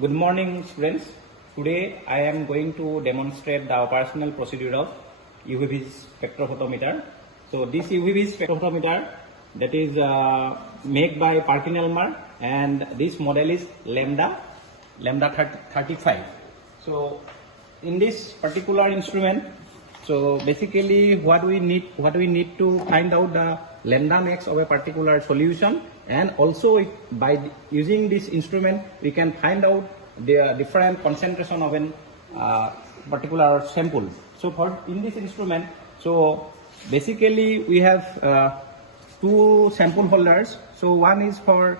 Good morning, students. Today I am going to demonstrate the operational procedure of UV-Vis spectrophotometer. So this UV-Vis spectrophotometer that is made by Parkin-Elmer, and this model is lambda 35. So in this particular instrument, so basically what we need to find out the lambda max of a particular solution, and also by using this instrument we can find out the different concentration of an particular sample. So in this instrument, so basically we have two sample holders. So one is for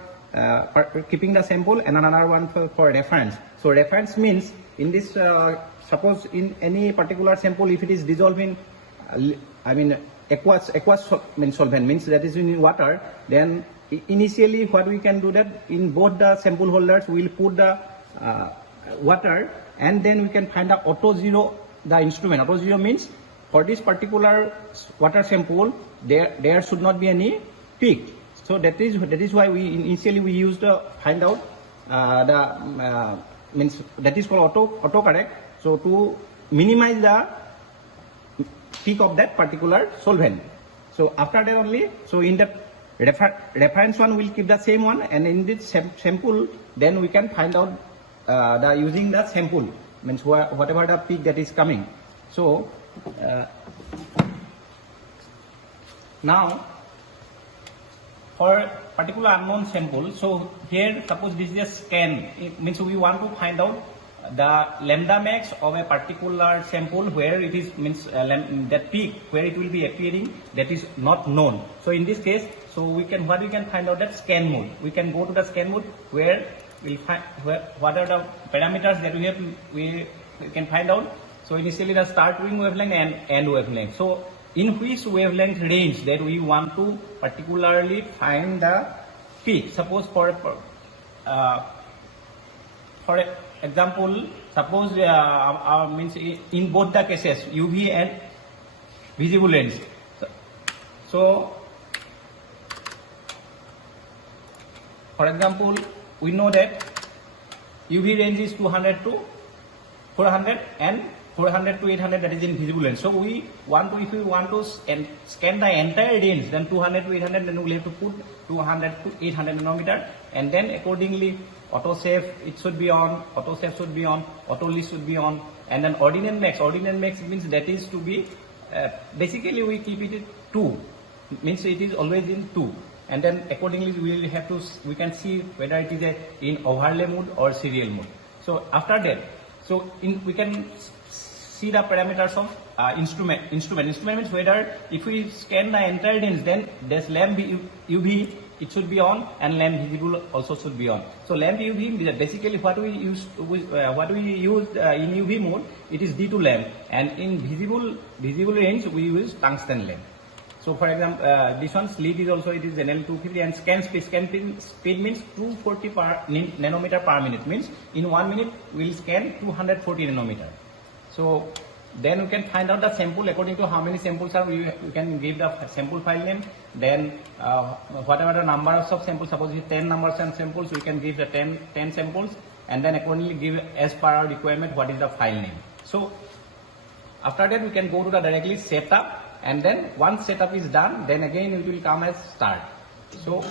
keeping the sample and another one for reference. So reference means in this suppose in any particular sample, if it is dissolved in aqueous solvent, means that is in water, then initially what we can do that in both the sample holders we will put the water, and then we can find the auto zero the instrument. Auto zero means for this particular water sample there should not be any peak. So that is why we initially we use the find out means that is called autocorrect. So to minimize the peak of that particular solvent. So after that only, so in the reference one will keep the same one, and in this sample then we can find out the using the sample, means whatever the peak that is coming. So now for particular unknown sample, so here suppose this is a scan, it means we want to find out the lambda max of a particular sample where it is means that peak where it will be appearing, that is not known. So in this case, so we can find out that scan mode. We can go to the scan mode where we'll find what are the parameters that we can find out. So initially the start wavelength and end wavelength. So in which wavelength range that we want to particularly find the peak. Suppose for example, suppose means in both the cases UV and visible range. So for example, we know that UV range is 200 to 400 and 400 to 800, that is in visible range. So we want to, if we want to scan the entire range, then 200 to 800, then we have to put 200 to 800 nanometer, and then accordingly auto save it should be on, auto save should be on, auto list should be on, and then ordinate max. Ordinate max means that is to be basically we keep it at 2, means it is always in 2, and then accordingly we will have to, we can see whether it is in overlay mode or serial mode. So after that, so we can see the parameters of instrument. Instrument means whether if we scan the entire range, then this lamp UV it should be on, and lamp visible also should be on. So lamp UV, basically what we use in UV mode, it is D2 lamp, and in visible range we use tungsten lamp. So for example, this one slit is also, it is NL250, and scan speed means 240 nanometer per minute, means in 1 minute we will scan 240 nanometer. So then we can find out the sample according to how many samples are. We can give the sample file name, then whatever the number of samples, suppose it's 10 numbers and samples, we can give the 10 samples, and then accordingly give as per our requirement what is the file name. So after that we can go to the directly setup, and then once setup is done, then again it will come as start. So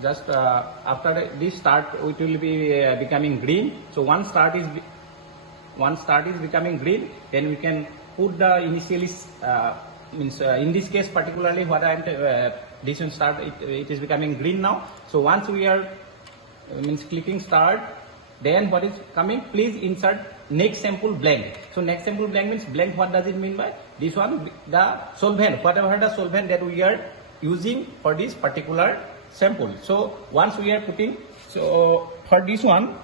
just after this start it will be becoming green. So once start is becoming green, then we can put the initially means in this case particularly what I am this one start, it is becoming green now. So once we are means clicking start, then what is coming, please insert next sample blank. So next sample blank means blank, what does it mean by this one, the solvent, whatever the solvent that we are using for this particular sample. So once we are putting, so for this one,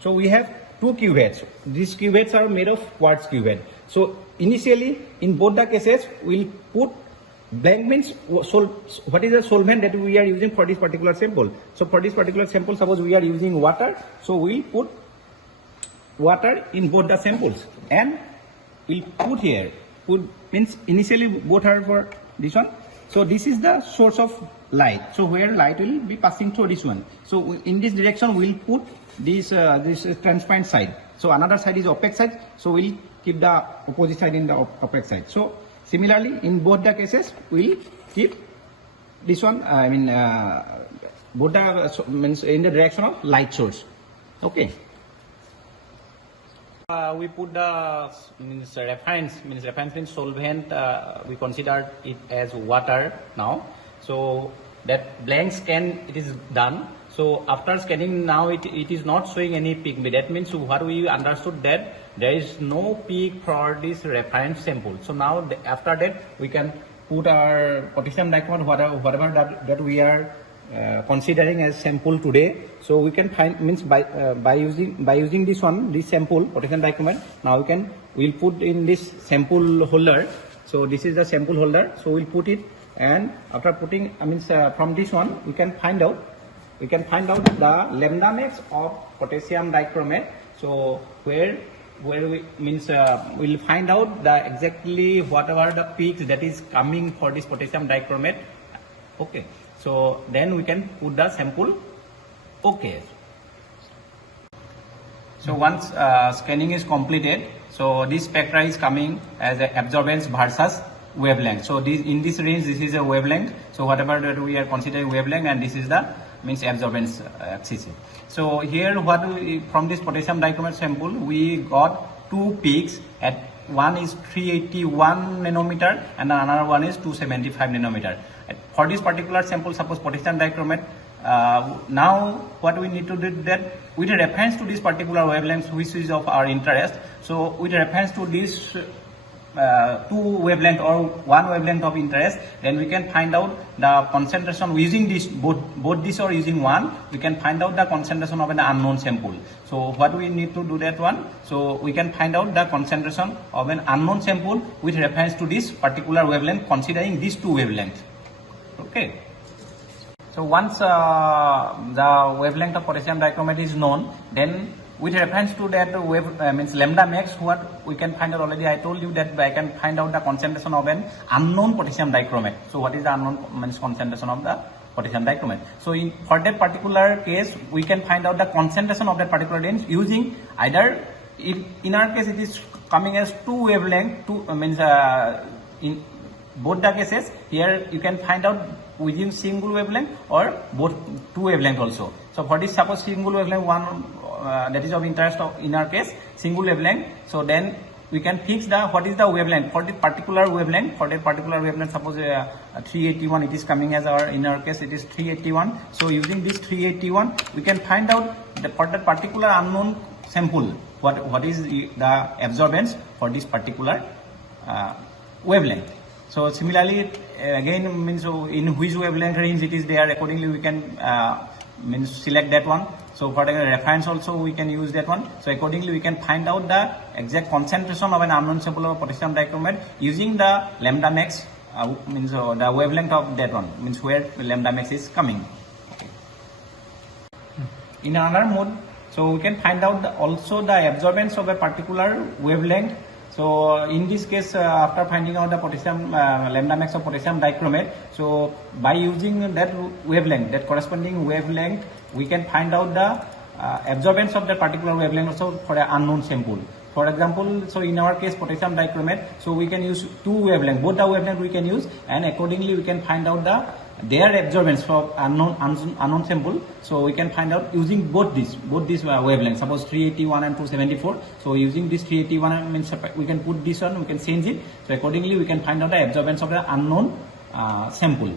so we have two cuvettes. These cuvettes are made of quartz cuvette. So initially in both the cases we'll put blank, means what is the solvent that we are using for this particular sample. So for this particular sample, suppose we are using water, so we'll put water in both the samples, and we'll put here, put means initially both are for this one, So this is the source of light. So where light will be passing through this one. So in this direction we'll put this transparent side. So another side is opaque side. So we'll keep the opposite side in the opaque side. So similarly in both the cases we'll keep this one. Both the means in the direction of light source. Okay. We put the reference means solvent. We consider it as water now. So that blank scan it is done. So after scanning now it is not showing any peak. That means what we understood that there is no peak for this reference sample. So now after that we can put our potassium dichromate whatever that we are considering as sample today. So we can find means by using this sample potassium dichromate. Now we'll put in this sample holder. So this is the sample holder. So we'll put it, and after putting from this one we can find out the lambda max of potassium dichromate. So where we we'll find out the exactly whatever the peaks that is coming for this potassium dichromate. Okay. So then we can put the sample. Okay. So once scanning is completed, so this spectra is coming as a absorbance versus wavelength. So in this range, this is a wavelength. So whatever that we are considering wavelength, and this is the absorbance axis. So here from this potassium dichromate sample we got two peaks. At one is 381 nanometer and another one is 275 nanometer. For this particular sample, suppose potassium dichromate, now what we need to do that with reference to this particular wavelength which is of our interest. So with reference to this two wavelength or one wavelength of interest, then we can find out the concentration using this both this or using one. We can find out the concentration of an unknown sample. So what we need to do that one, so we can find out the concentration of an unknown sample with reference to this particular wavelength, considering these two wavelengths. Okay. So once the wavelength of potassium dichromate is known, then with reference to that lambda max, what we can find out already, I told you that I can find out the concentration of an unknown potassium dichromate. So what is the unknown concentration of the potassium dichromate? So for that particular case, we can find out the concentration of that particular range using either, if in our case it is coming as two wavelength, in both the cases, here you can find out within single wavelength or both two wavelength also. So for this, suppose single wavelength one that is of interest in our case, single wavelength. So then we can fix what is the wavelength for the particular wavelength. For that particular wavelength, suppose 381 it is coming as in our case it is 381. So using this 381 we can find out for that particular unknown sample what is the absorbance for this particular wavelength. So similarly again in which wavelength range it is there, accordingly we can select that one. So for the reference also we can use that one. So accordingly we can find out the exact concentration of an unknown sample of potassium dichromate using the lambda max, the wavelength of that one, where lambda max is coming. Okay. In another mode, so we can find out also the absorbance of a particular wavelength. So in this case, after finding out the potassium lambda max of potassium dichromate, so by using that wavelength, that corresponding wavelength, we can find out the absorbance of that particular wavelength also for an unknown sample. For example, so in our case potassium dichromate, so we can use two wavelength, both the wavelength we can use, and accordingly we can find out their absorbance for unknown sample. So we can find out using both these wavelengths, suppose 381 and 274. So using this 381 we can put this one, we can change it. So accordingly we can find out the absorbance of the unknown sample.